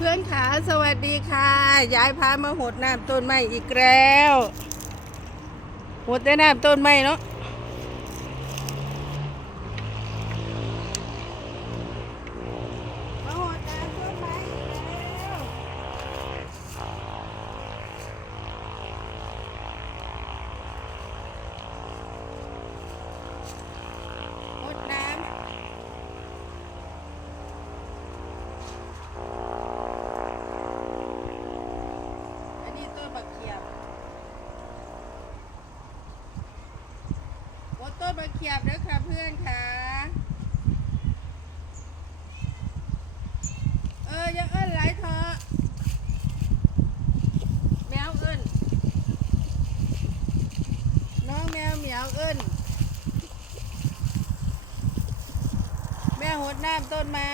เพื่อนขาสวัสดีค่ะยายพามาหดน้ำต้นไม้อีกแล้วหดแต่น้ำต้นไม้เนาะมาหดน้ำต้นไม้อีกแล้วหดน้ำ อันนี้ต้นบักเขียบโอ้ ต้นบักเขียบด้อค่ะเพื่อนค่ะ เออย่าเอิ้นหลเถอะแมวเอิ้นน้องแมวเหมียวเอิ้นแม่หดน้ำต้นไม้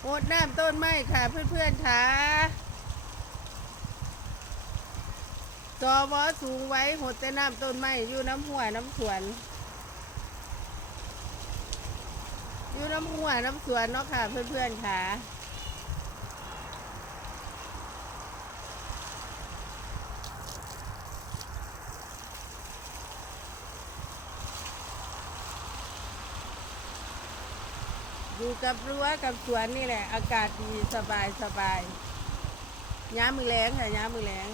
โหดน้ำต้นไม้ค่ะเพื่อนๆค่ะ จอวอสูงไว้หดแต่น้ำต้นไม้อยู่น้ำหัวน้ำสวน อยู่น้ำหัวน้ำสวนเนาะค่ะ เพื่อนๆค่ะอยู่กับรั้วกับสวนนี่แหละ อากาศดีสบายสบายย้ามือแรงค่ะย้ามือแรง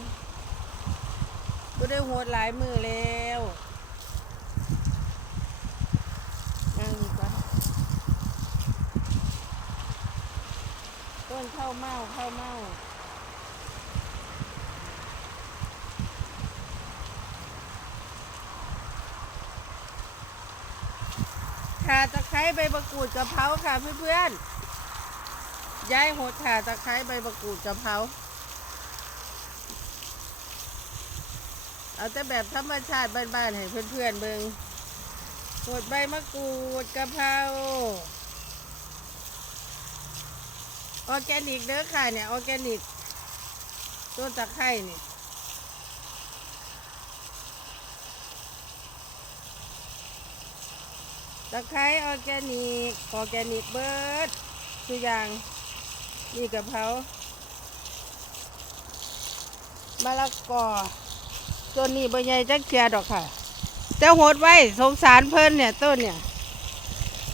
ก็ได้โหดหลายมือแล้วนั่งก่อนต้นข้าวเมาข้าวเมาขาตะไคร้ใบมะกรูดกะเพราค่ะเพื่อนๆย้ายโหดขาตะไคร้ใบมะกรูดกะเพรา เอาแต่แบบธรรมชาติบ้านๆให้เพื่อนๆเบิงโหดใบมะกรูดกะเพราออร์แกนิกเด้อค่ะเนี่ยออร์แกนิกต้นตะไคร้นี่ตะไคร้ออร์แกนิกออร์แกนิกเบิร์ดทุกอย่างนี่กะเพรามะละกอ ต้นนี้ใบใหญ่จักเทียดอกค่ะ แต่โหดไว้สงสารเพิ่นเนี่ยต้นเนี่ย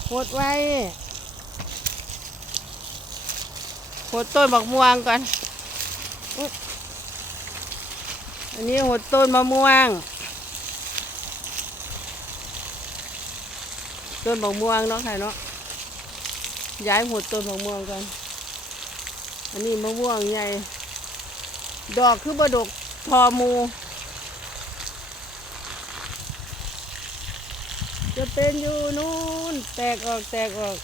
โหดไว้โหดต้นบักม่วงก่อนอันนี้โหดต้นมะม่วง ต้นบักม่วงเนาะค่ะเนาะย้ายหดต้นบักม่วงกันอันนี้มะม่วงใหญ่ ดอกคือบดกทอมู จะเป็นอยู่นู่น แตกออกแตกออก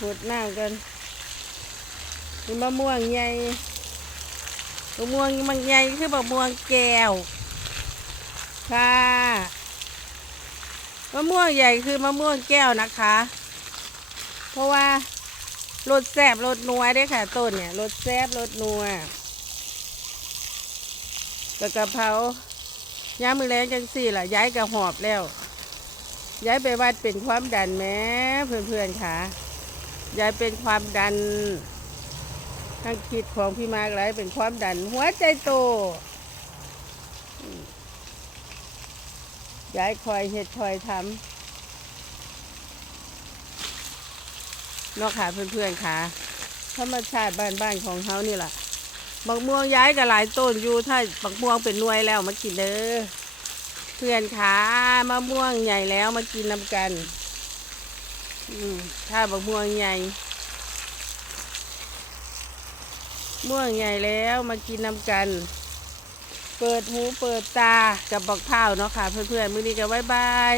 หดหน้ากันนี่มะม่วงใหญ่มะม่วงมันใหญ่คือมะม่วงแก้วค่ะมะม่วงใหญ่คือมะม่วงแก้วนะคะ เพราะว่ารสแซบรสนัวด้อค่ะต้นเนี่ยรสแซบรสนัวกะกะเพราย้ามือแรงจังสี่ล่ะย้ายกระหอบแล้ว ย้ายไปวัดเป็นความดันแม้เพื่อนๆค่ะย้ายเป็นความดันทางคิดของพี่มากไรเป็นความดัน หัวใจโตยายคอยเฮ็ดคอยทำเนอกค่ะเพื่อนๆค่ะธรรมชาติบ้านๆของเขานี่แหละบักม่วงย้ายกับหลายต้นอยู่ถ้าบักม่วงเป็นนวยแล้วมากินเด้อ เพื่อนขามะม่วงใหญ่แล้วมากินน้ำกัน อืมถ้าบักม่วงใหญ่ ม่วงใหญ่แล้วมากินน้ำกัน เปิดหูเปิดตากับบักเผาเนาะค่ะ เพื่อนๆมื้อนี้ก็บายบาย